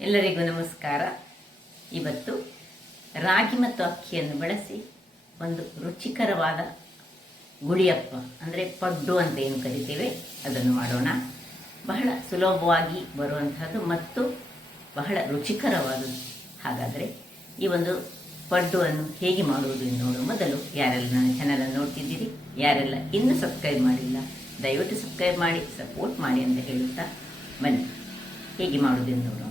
ಎಲ್ಲರಿಗೂ ನಮಸ್ಕಾರ. ಇವತ್ತು ರಾಗಿ ಮತ್ತು ಅಕ್ಕಿಯನ್ನು ಬಳಸಿ ಒಂದು ರುಚಿಕರವಾದ ಗುಳಿಯಪ್ಪ ಅಂದರೆ ಪಡ್ಡು ಅಂತ ಏನು ಕರಿತೇವೆ ಅದನ್ನು ಮಾಡೋಣ. ಬಹಳ ಸುಲಭವಾಗಿ ಬರುವಂತಹದ್ದು ಮತ್ತು ಬಹಳ ರುಚಿಕರವಾದದ್ದು. ಹಾಗಾದರೆ ಈ ಒಂದು ಪಡ್ಡುವನ್ನು ಹೇಗೆ ಮಾಡುವುದು ಎಂದು ನೋಡುವ ಮೊದಲು ಯಾರೆಲ್ಲ ನನ್ನ ಚಾನಲನ್ನು ನೋಡ್ತಿದ್ದೀರಿ, ಯಾರೆಲ್ಲ ಇನ್ನೂ ಸಬ್ಸ್ಕ್ರೈಬ್ ಮಾಡಿಲ್ಲ ದಯವಿಟ್ಟು ಸಬ್ಸ್ಕ್ರೈಬ್ ಮಾಡಿ ಸಪೋರ್ಟ್ ಮಾಡಿ ಅಂತ ಹೇಳುತ್ತಾ ಬನ್ನಿ ಹೇಗೆ ಮಾಡುವುದೆಂದು ನೋಡೋಣ.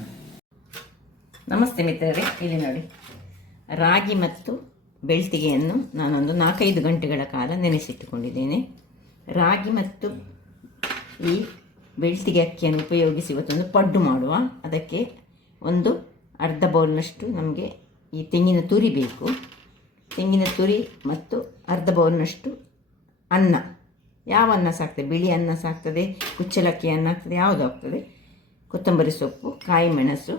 ನಮಸ್ತೆ ಮಿತ್ರರೇ, ಇಲ್ಲಿ ನೋಡಿ ರಾಗಿ ಮತ್ತು ಬೆಳ್ತಿಗೆಯನ್ನು ನಾನೊಂದು 4-5 ಗಂಟೆಗಳ ಕಾಲ ನೆನೆಸಿಟ್ಟುಕೊಂಡಿದ್ದೇನೆ. ರಾಗಿ ಮತ್ತು ಈ ಬೆಳ್ತಿಗೆ ಅಕ್ಕಿಯನ್ನು ಉಪಯೋಗಿಸಿ ಇವತ್ತೊಂದು ಪಡ್ಡು ಮಾಡುವ. ಅದಕ್ಕೆ ಒಂದು ಅರ್ಧ ಬೌಲ್ನಷ್ಟು ನಮಗೆ ಈ ತೆಂಗಿನ ತುರಿ ಬೇಕು. ತೆಂಗಿನ ತುರಿ ಮತ್ತು ಅರ್ಧ ಬೌಲ್ನಷ್ಟು ಅನ್ನ. ಯಾವ ಅನ್ನ ಸಾಕ್ತದೆ? ಬಿಳಿ ಅನ್ನ ಸಾಕ್ತದೆ, ಕುಚ್ಚಲಕ್ಕಿ ಅನ್ನ ಆಗ್ತದೆ, ಯಾವುದು ಆಗ್ತದೆ. ಕೊತ್ತಂಬರಿ ಸೊಪ್ಪು, ಕಾಯಿ ಮೆಣಸು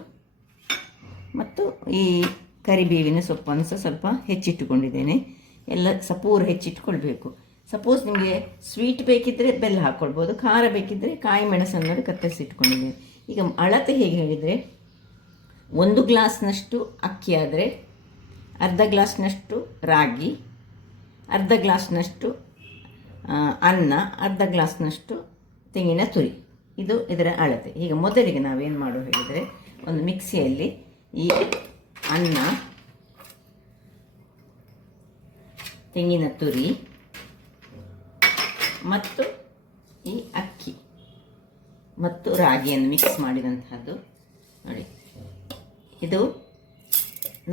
ಮತ್ತು ಈ ಕರಿಬೇವಿನ ಸೊಪ್ಪನ್ನು ಸ್ವಲ್ಪ ಹೆಚ್ಚಿಟ್ಟುಕೊಂಡಿದ್ದೇನೆ. ಎಲ್ಲ ಸಪೂರ ಹೆಚ್ಚಿಟ್ಕೊಳ್ಬೇಕು. ಸಪೋಸ್ ನಿಮಗೆ ಸ್ವೀಟ್ ಬೇಕಿದ್ದರೆ ಬೆಲ್ಲ ಹಾಕ್ಕೊಳ್ಬೋದು, ಖಾರ ಬೇಕಿದ್ದರೆ ಕಾಯಿ ಮೆಣಸನ್ನು ಕತ್ತರಿಸಿಟ್ಕೊಂಡಿದ್ದೇನೆ. ಈಗ ಅಳತೆ ಹೇಗೆ ಹೇಳಿದರೆ, 1 ಗ್ಲಾಸ್ನಷ್ಟು ಅಕ್ಕಿ ಆದರೆ ಅರ್ಧ ಗ್ಲಾಸ್ನಷ್ಟು ರಾಗಿ, ಅರ್ಧ ಗ್ಲಾಸ್ನಷ್ಟು ಅನ್ನ, ಅರ್ಧ ಗ್ಲಾಸ್ನಷ್ಟು ತೆಂಗಿನ ತುರಿ. ಇದು ಇದರ ಅಳತೆ. ಈಗ ಮೊದಲಿಗೆ ನಾವೇನು ಮಾಡೋ ಹೇಳಿದರೆ, ಒಂದು ಮಿಕ್ಸಿಯಲ್ಲಿ ಈ ಅನ್ನ, ತೆಂಗಿನ ತುರಿ ಮತ್ತು ಈ ಅಕ್ಕಿ ಮತ್ತು ರಾಗಿಯನ್ನು ಮಿಕ್ಸ್ ಮಾಡಿದಂತಹದ್ದು ನೋಡಿ. ಇದು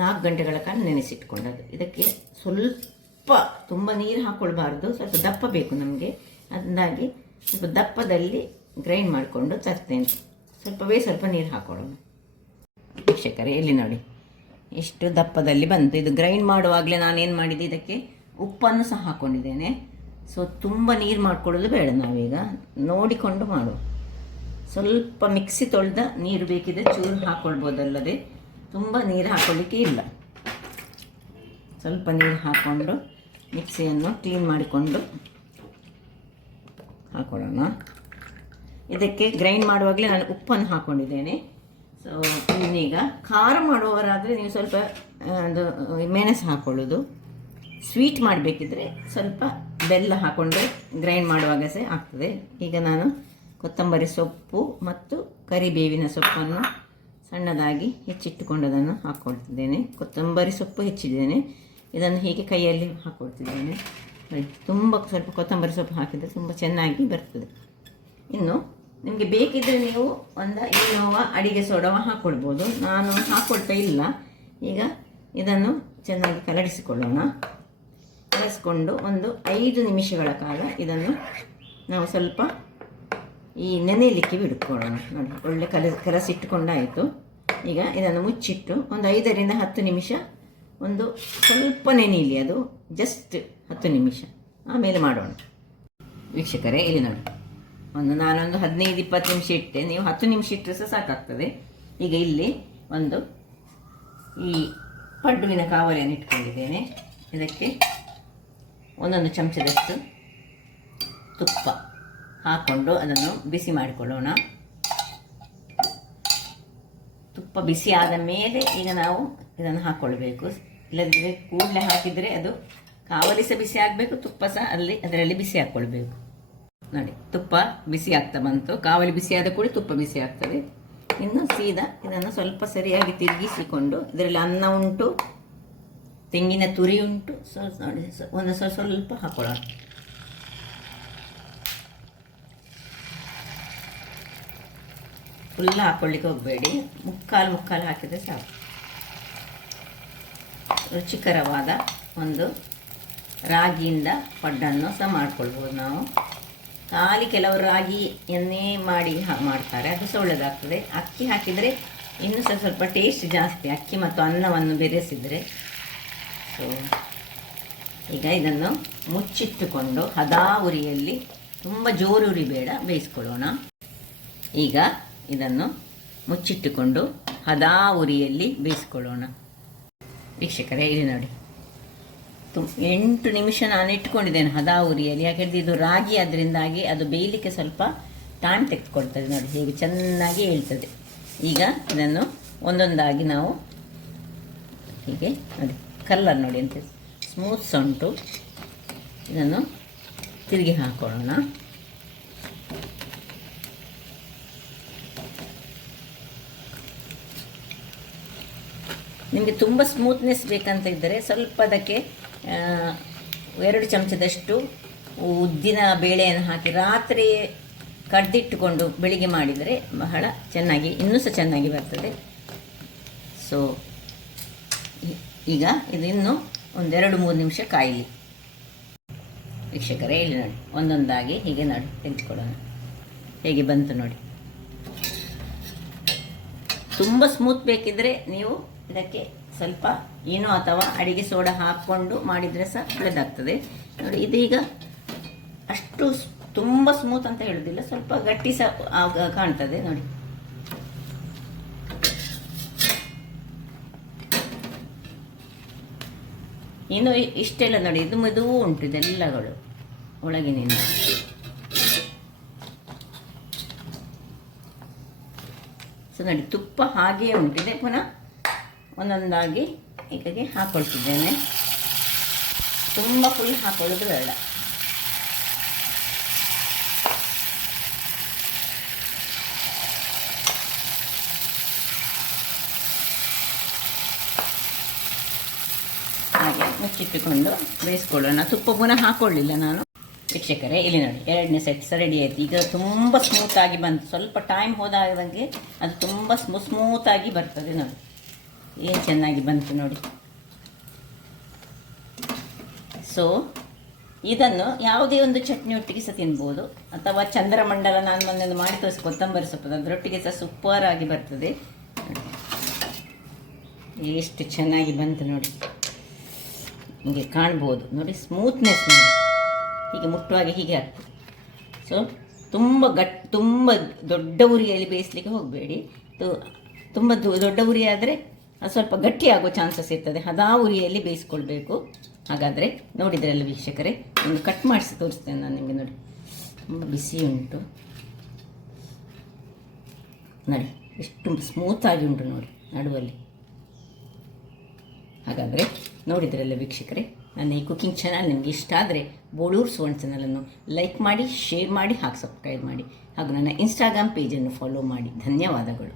4 ಗಂಟೆಗಳ ಕಾಲ ನೆನೆಸಿಟ್ಕೊಂಡದ್ದು. ಇದಕ್ಕೆ ಸ್ವಲ್ಪ ತುಂಬ ನೀರು ಹಾಕ್ಕೊಳ್ಬಾರ್ದು, ಸ್ವಲ್ಪ ದಪ್ಪ ಬೇಕು ನಮಗೆ. ಅದನ್ನಾಗಿ ಸ್ವಲ್ಪ ದಪ್ಪದಲ್ಲಿ ಗ್ರೈಂಡ್ ಮಾಡಿಕೊಂಡು ತರ್ತೇನೆ. ಸ್ವಲ್ಪ ನೀರು ಹಾಕೊಳ್ಳೋಣ. ವೀಕ್ಷಕರೇ, ಇಲ್ಲಿ ನೋಡಿ ಎಷ್ಟು ದಪ್ಪದಲ್ಲಿ ಬಂತು. ಇದು ಗ್ರೈಂಡ್ ಮಾಡುವಾಗಲೇ ನಾನೇನು ಮಾಡಿದ್ದೆ, ಇದಕ್ಕೆ ಉಪ್ಪನ್ನು ಸಹ ಹಾಕ್ಕೊಂಡಿದ್ದೇನೆ. ಸೊ ತುಂಬ ನೀರು ಮಾಡ್ಕೊಳ್ಳೋದು ಬೇಡ, ನಾವೀಗ ನೋಡಿಕೊಂಡು ಮಾಡುವ. ಸ್ವಲ್ಪ ಮಿಕ್ಸಿ ತೊಳೆದ ನೀರು ಬೇಕಿದ್ರೆ ಚೂರು ಹಾಕ್ಕೊಳ್ಬೋದಲ್ಲದೆ ತುಂಬ ನೀರು ಹಾಕ್ಕೊಳ್ಳಿಕ್ಕೆ ಇಲ್ಲ. ಸ್ವಲ್ಪ ನೀರು ಹಾಕ್ಕೊಂಡು ಮಿಕ್ಸಿಯನ್ನು ಕ್ಲೀನ್ ಮಾಡಿಕೊಂಡು ಹಾಕೊಳ್ಳೋಣ. ಇದಕ್ಕೆ ಗ್ರೈಂಡ್ ಮಾಡುವಾಗಲೇ ನಾನು ಉಪ್ಪನ್ನು ಹಾಕ್ಕೊಂಡಿದ್ದೇನೆ. ಸೊ ಇನ್ನೀಗ ಖಾರ ಮಾಡುವವರಾದರೆ ನೀವು ಸ್ವಲ್ಪ ಅದು ಮೆಣಸು ಹಾಕ್ಕೊಳ್ಳೋದು. ಸ್ವೀಟ್ ಮಾಡಬೇಕಿದ್ರೆ ಸ್ವಲ್ಪ ಬೆಲ್ಲ ಹಾಕ್ಕೊಂಡ್ರೆ ಗ್ರೈಂಡ್ ಮಾಡುವಾಗ ಸಹ ಆಗ್ತದೆ. ಈಗ ನಾನು ಕೊತ್ತಂಬರಿ ಸೊಪ್ಪು ಮತ್ತು ಕರಿಬೇವಿನ ಸೊಪ್ಪನ್ನು ಸಣ್ಣದಾಗಿ ಹೆಚ್ಚಿಟ್ಟುಕೊಂಡದನ್ನು ಹಾಕ್ಕೊಳ್ತಿದ್ದೇನೆ. ಕೊತ್ತಂಬರಿ ಸೊಪ್ಪು ಹೆಚ್ಚಿದ್ದೇನೆ, ಇದನ್ನು ಹೀಗೆ ಕೈಯಲ್ಲಿ ಹಾಕ್ಕೊಳ್ತಿದ್ದೇನೆ. ತುಂಬ ಸ್ವಲ್ಪ ಕೊತ್ತಂಬರಿ ಸೊಪ್ಪು ಹಾಕಿದರೆ ತುಂಬ ಚೆನ್ನಾಗಿ ಬರ್ತದೆ. ಇನ್ನು ನಿಮಗೆ ಬೇಕಿದ್ದರೆ ನೀವು ಒಂದು ಇನೋವ ಅಡಿಗೆ ಸೋಡವ ಹಾಕ್ಕೊಳ್ಬೋದು. ನಾನು ಹಾಕ್ಕೊಳ್ತಾ ಇಲ್ಲ. ಈಗ ಇದನ್ನು ಚೆನ್ನಾಗಿ ಕಲಡಿಸಿಕೊಳ್ಳೋಣ. ಕಲಸಿಕೊಂಡು ಒಂದು 5 ನಿಮಿಷಗಳ ಕಾಲ ಇದನ್ನು ನಾವು ಸ್ವಲ್ಪ ಈ ನೆನೆಯಲಿಕ್ಕೆ ಬಿಟ್ಕೊಳ್ಳೋಣ. ನೋಡಿ, ಒಳ್ಳೆ ಕಲಸಿಟ್ಟುಕೊಂಡಾಯಿತು. ಈಗ ಇದನ್ನು ಮುಚ್ಚಿಟ್ಟು ಒಂದು 5ರಿಂದ 10 ನಿಮಿಷ ಒಂದು ಸ್ವಲ್ಪ ನೆನೆಯಲಿ. ಅದು ಜಸ್ಟ್ 10 ನಿಮಿಷ, ಆಮೇಲೆ ಮಾಡೋಣ. ವೀಕ್ಷಕರೇ, ಇಲ್ಲಿ ನೋಡಿ, ನಾನೊಂದು 15-20 ನಿಮಿಷ ಇಟ್ಟೆ. ನೀವು 10 ನಿಮಿಷ ಇಟ್ಟರೆ ಸಹ ಸಾಕಾಗ್ತದೆ. ಈಗ ಇಲ್ಲಿ ಒಂದು ಈ ಪಡ್ಡುವಿನ ಕಾವಲಿಯನ್ನು ಇಟ್ಕೊಂಡಿದ್ದೇನೆ. ಇದಕ್ಕೆ ಒಂದೊಂದು ಚಮಚದಷ್ಟು ತುಪ್ಪ ಹಾಕ್ಕೊಂಡು ಅದನ್ನು ಬಿಸಿ ಮಾಡಿಕೊಳ್ಳೋಣ. ತುಪ್ಪ ಬಿಸಿ ಆದ ಮೇಲೆ ಈಗ ನಾವು ಇದನ್ನು ಹಾಕ್ಕೊಳ್ಬೇಕು. ಇಲ್ಲದಿದ್ದರೆ ಕೂಡಲೇ ಹಾಕಿದರೆ ಅದು ಕಾವಲಿ ಸಹ ಬಿಸಿ ಆಗಬೇಕು, ತುಪ್ಪ ಸಹ ಅದರಲ್ಲಿ ಬಿಸಿ ಹಾಕ್ಕೊಳ್ಬೇಕು. ನೋಡಿ, ತುಪ್ಪ ಬಿಸಿ ಆಗ್ತಾ ಬಂತು. ಕಾವಲಿ ಬಿಸಿಯಾದ ಕೂಡ ತುಪ್ಪ ಬಿಸಿ ಆಗ್ತದೆ. ಇನ್ನು ಸೀದಾ ಇದನ್ನು ಸ್ವಲ್ಪ ಸರಿಯಾಗಿ ತಿರುಗಿಸಿಕೊಂಡು, ಇದರಲ್ಲಿ ಅನ್ನ ಉಂಟು, ತೆಂಗಿನ ತುರಿ ಉಂಟು. ನೋಡಿ, ಒಂದು ಸ್ವಲ್ಪ ಹಾಕೊಳ್ಳೋಣ. ಫುಲ್ ಹಾಕ್ಕೊಳ್ಳಿಕ್ಕೆ ಹೋಗಬೇಡಿ, ಮುಕ್ಕಾಲು ಹಾಕಿದರೆ ಸಾಕು. ರುಚಿಕರವಾದ ಒಂದು ರಾಗಿಯಿಂದ ಪಡ್ಡನ್ನು ಸಹ ಮಾಡ್ಕೊಳ್ಬೋದು ನಾವು. ಖಾಲಿ ಕೆಲವರು ರಾಗಿಯನ್ನೇ ಮಾಡಿ ಮಾಡ್ತಾರೆ, ಅದು ಸಹ ಒಳ್ಳೆಯದಾಗ್ತದೆ. ಅಕ್ಕಿ ಹಾಕಿದರೆ ಇನ್ನೂ ಸ್ವಲ್ಪ ಟೇಸ್ಟ್ ಜಾಸ್ತಿ, ಅಕ್ಕಿ ಮತ್ತು ಅನ್ನವನ್ನು ಬೆರೆಸಿದರೆ. ಸೊ ಈಗ ಇದನ್ನು ಮುಚ್ಚಿಟ್ಟುಕೊಂಡು ಹದಾ ಉರಿಯಲ್ಲಿ, ತುಂಬ ಜೋರು ಉರಿ ಬೇಡ, ಬೇಯಿಸ್ಕೊಳ್ಳೋಣ. ಈಗ ಇದನ್ನು ಮುಚ್ಚಿಟ್ಟುಕೊಂಡು ಹದಾ ಉರಿಯಲ್ಲಿ ಬೇಯಿಸ್ಕೊಳ್ಳೋಣ. ವೀಕ್ಷಕರೇ, ಇಲ್ಲಿ ನೋಡಿ, 8 ನಿಮಿಷ ನಾನು ಇಟ್ಕೊಂಡಿದ್ದೇನೆ ಹದಾ ಉರಿಯಲ್ಲಿ. ಯಾಕೆಂದರೆ ಇದು ರಾಗಿ ಅದರಿಂದಾಗಿ ಅದು ಬೇಯಲಿಕ್ಕೆ ಸ್ವಲ್ಪ ಟೈಮ್ ತೆಗೆದುಕೊಳ್ತದೆ. ನೋಡಿ ಹೇಗೆ ಚೆನ್ನಾಗಿ ಹೇಳ್ತದೆ. ಈಗ ಇದನ್ನು ಒಂದೊಂದಾಗಿ ನಾವು ಹೀಗೆ ನೋಡಿ, ಕಲರ್ ನೋಡಿ ಅಂತ ಸ್ಮೂತ್ ಉಂಟು. ಇದನ್ನು ತಿರುಗಿ ಹಾಕೊಳ್ಳೋಣ. ನಿಮಗೆ ತುಂಬ ಸ್ಮೂತ್ನೆಸ್ ಬೇಕಂತ ಇದ್ದರೆ ಸ್ವಲ್ಪ ಅದಕ್ಕೆ 2 ಚಮಚದಷ್ಟು ಉದ್ದಿನ ಬೇಳೆಯನ್ನು ಹಾಕಿ ರಾತ್ರಿ ಕಡ್ದಿಟ್ಟುಕೊಂಡು ಬೆಳಿಗ್ಗೆ ಮಾಡಿದರೆ ಬಹಳ ಚೆನ್ನಾಗಿ, ಇನ್ನೂ ಸಹ ಚೆನ್ನಾಗಿ ಬರ್ತದೆ. ಸೊ ಈಗ ಇದು ಇನ್ನೂ 1-2-3 ನಿಮಿಷ ಕಾಯಲಿ. ವೀಕ್ಷಕರೇ, ಇಲ್ಲಿ ನೋಡಿ, ಒಂದೊಂದಾಗಿ ಹೀಗೆ ನೋಡಿ ತೆಗೆದುಕೊಳ್ಳೋಣ. ಹೇಗೆ ಬಂತು ನೋಡಿ. ತುಂಬ ಸ್ಮೂತ್ ಬೇಕಿದ್ದರೆ ನೀವು ಇದಕ್ಕೆ ಸ್ವಲ್ಪ ಏನೋ ಅಥವಾ ಅಡಿಗೆ ಸೋಡಾ ಹಾಕ್ಕೊಂಡು ಮಾಡಿದರೆ ಸಹ ಒಳ್ಳೆದಾಗ್ತದೆ ನೋಡಿ. ಇದೀಗ ಅಷ್ಟು ತುಂಬ ಸ್ಮೂತ್ ಅಂತ ಹೇಳೋದಿಲ್ಲ, ಸ್ವಲ್ಪ ಗಟ್ಟಿ ಸಹ ಕಾಣ್ತದೆ ನೋಡಿ. ಇನ್ನು ಇಷ್ಟೆಲ್ಲ ನೋಡಿ, ಇದು ಮೆದುವು ಉಂಟು ಇದೆಲ್ಲಗಳು ಒಳಗಿನಿಂದ. ಸೊ ನೋಡಿ, ತುಪ್ಪ ಹಾಗೆಯೇ ಉಂಟಿದೆ. ಪುನಃ ಒಂದೊಂದಾಗಿ ಹೀಗೆ ಹಾಕ್ಕೊಳ್ತಿದ್ದೇನೆ. ತುಂಬ ಫುಲ್ ಹಾಕೊಳ್ಳೋದು ಬೇಡ. ಹಾಗೆ ಮುಚ್ಚಿಟ್ಟುಕೊಂಡು ಬೇಯಿಸ್ಕೊಳ್ಳೋಣ. ತುಪ್ಪ ಪುನಃ ಹಾಕೊಳ್ಳಿಲ್ಲ ನಾನು. ವೀಕ್ಷಕರೇ, ಇಲ್ಲಿ ನೋಡಿ, 2ನೇ ಸೆಟ್ ರೆಡಿ ಆಯಿತು. ಈಗ ತುಂಬ ಸ್ಮೂತಾಗಿ ಬಂತು. ಸ್ವಲ್ಪ ಟೈಮ್ ಹೋದಾಗೆ ಅದು ತುಂಬ ಸ್ಮೂತಾಗಿ ಬರ್ತದೆ ನೋಡಿ. ಏನು ಚೆನ್ನಾಗಿ ಬಂತು ನೋಡಿ. ಸೊ ಇದನ್ನು ಯಾವುದೇ ಒಂದು ಚಟ್ನಿ ಒಟ್ಟಿಗೆ ಸಹ ತಿನ್ಬೋದು, ಅಥವಾ ಚಂದ್ರಮಂಡಲ ನಾನು ಮೊನ್ನೆ ಮಾಡಿ ತೋರಿಸಿ ಕೊತ್ತಂಬರಿ ಸೊಪ್ಪು ಅದರೊಟ್ಟಿಗೆ ಸಹ ಸೂಪರ್ ಆಗಿ ಬರ್ತದೆ. ಎಷ್ಟು ಚೆನ್ನಾಗಿ ಬಂತು ನೋಡಿ, ನಿಮಗೆ ಕಾಣ್ಬೋದು ನೋಡಿ. ಸ್ಮೂತ್ನೆಸ್ ನೋಡಿ, ಹೀಗೆ ಮುಟ್ಟುವಾಗ ಹೀಗೆ ಆಗ್ತದೆ. ಸೊ ತುಂಬ ದೊಡ್ಡ ಉರಿಯಲ್ಲಿ ಬೇಯಿಸಲಿಕ್ಕೆ ಹೋಗಬೇಡಿ. ತುಂಬ ದೊಡ್ಡ ಉರಿ ಆದರೆ ಅದು ಸ್ವಲ್ಪ ಗಟ್ಟಿಯಾಗೋ ಚಾನ್ಸಸ್ ಇರ್ತದೆ. ಅದಾ ಉರಿಯಲ್ಲಿ ಬೇಯಿಸ್ಕೊಳ್ಬೇಕು. ಹಾಗಾದರೆ ನೋಡಿದ್ರಲ್ಲ ವೀಕ್ಷಕರೇ, ಒಂದು ಕಟ್ ಮಾಡಿಸಿ ತೋರಿಸ್ತೇನೆ ನಾನು ನಿಮಗೆ ನೋಡಿ. ತುಂಬ ಬಿಸಿ ಉಂಟು ನೋಡಿ, ಎಷ್ಟು ಸ್ಮೂತಾಗಿ ಉಂಟು ನೋಡಿ ನಡುವಲ್ಲಿ. ಹಾಗಾದರೆ ನೋಡಿದ್ರಲ್ಲ ವೀಕ್ಷಕರೇ, ನನ್ನ ಈ ಕುಕಿಂಗ್ ಚಾನಲ್ ನಿಮಗೆ ಇಷ್ಟ ಆದರೆ ಬೋಳೂರು ಸುವರ್ಣ ಚಾನಲನ್ನು ಲೈಕ್ ಮಾಡಿ, ಶೇರ್ ಮಾಡಿ, ಹಾಗೆ ಸಬ್ಸ್ಕ್ರೈಬ್ ಮಾಡಿ, ಹಾಗೂ ನನ್ನ ಇನ್ಸ್ಟಾಗ್ರಾಮ್ ಪೇಜನ್ನು ಫಾಲೋ ಮಾಡಿ. ಧನ್ಯವಾದಗಳು.